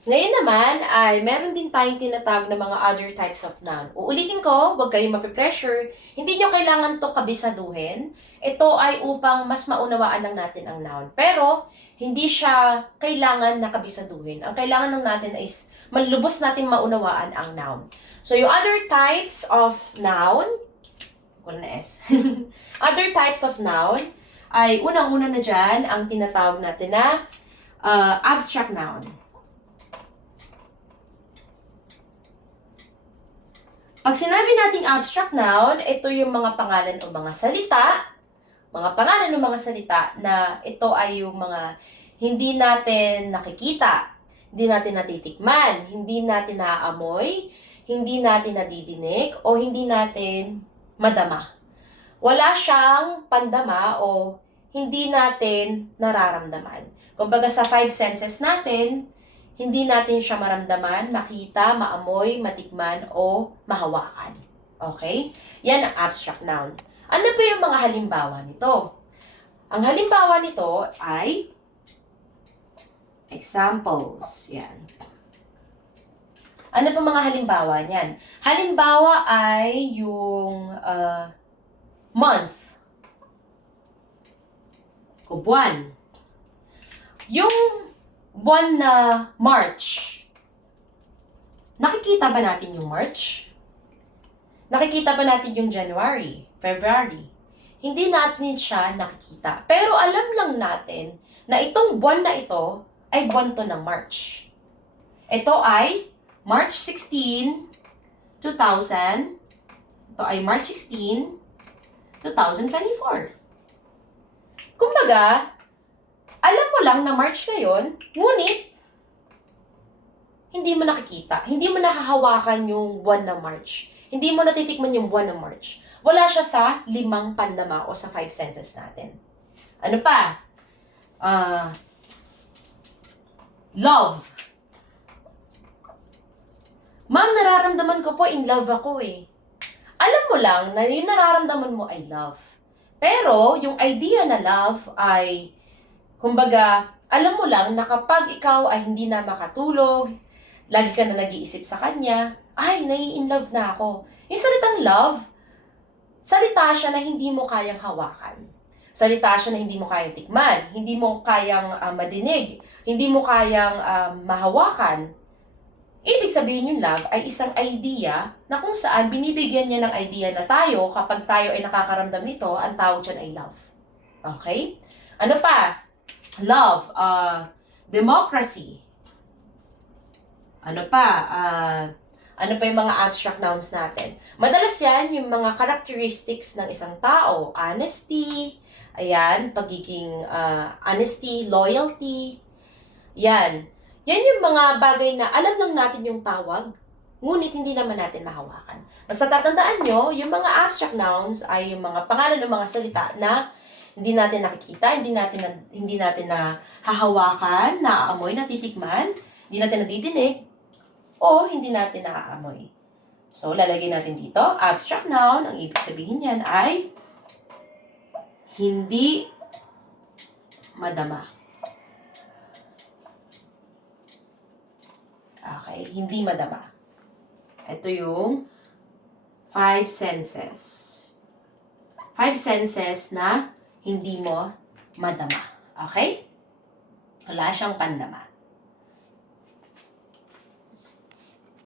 Ngayon naman ay meron din tayong tinatawag na mga other types of noun. Uulitin ko, huwag kayong mape-pressure. Hindi nyo kailangan to kabisaduhin. Ito ay upang mas maunawaan lang natin ang noun. Pero, hindi siya kailangan na kabisaduhin. Ang kailangan lang natin is malubos natin maunawaan ang noun. So, yung other types of noun, wala na S. Other types of noun ay unang-una na dyan ang tinatawag natin na abstract noun. Pag sinabi nating abstract noun, ito yung mga pangalan o mga salita, na ito ay yung mga hindi natin nakikita, hindi natin natitikman, hindi natin naaamoy, hindi natin nadidinig, o hindi natin madama. Wala siyang pandama o hindi natin nararamdaman. Kumbaga sa 5 senses natin, hindi natin siya maramdaman, makita, maamoy, matikman, o mahawakan. Okay? Yan ang abstract noun. Ano po yung mga halimbawa nito? Ang halimbawa nito ay examples. Yan. Ano po mga halimbawa niyan? Halimbawa ay yung month o buwan. Yung buwan na March, nakikita ba natin yung March? Nakikita ba natin yung January, February? Hindi natin siya nakikita. Pero alam lang natin na itong buwan na ito ay buwan to ng March. Ito ay March 16, 2000. Ito ay March 16, 2024. Kumbaga, alam mo lang na March ngayon, ngunit hindi mo nakikita. Hindi mo nahahawakan yung buwan ng March. Hindi mo natitikman yung buwan ng March. Wala siya sa 5 pandama o sa 5 senses natin. Ano pa? Love. Ma'am, nararamdaman ko po in love ako eh. Alam mo lang na yung nararamdaman mo ay love. Pero yung idea na love ay, kumbaga, alam mo lang na kapag ikaw ay hindi na makatulog, lagi ka na nag-iisip sa kanya, ay, nai-in-love na ako. Yung salitang love, salita siya na hindi mo kayang hawakan. Salita siya na hindi mo kayang tikman, hindi mo kayang madinig, hindi mo kayang mahawakan. Ibig sabihin yung love ay isang idea na kung saan binibigyan niya ng idea na tayo, kapag tayo ay nakakaramdam nito, ang tawag dyan ay love. Okay? Ano pa? Love, democracy. Ano pa? Ano pa yung mga abstract nouns natin? Madalas yan yung mga characteristics ng isang tao. Honesty, ayan, pagiging honesty, loyalty, yan. Yan yung mga bagay na alam lang natin yung tawag, ngunit hindi naman natin mahawakan. Basta tatandaan nyo, yung mga abstract nouns ay yung mga pangalan ng mga salita na hindi natin nakikita, hindi natin na hahawakan, naaamoy, natitikman, hindi natin nadidinig, o hindi natin naaamoy. So, lalagay natin dito, abstract noun, ang ibig sabihin yan ay hindi madama. Okay, hindi madama. Ito yung 5 senses. 5 senses na hindi mo madama. Okay? Wala siyang pandama.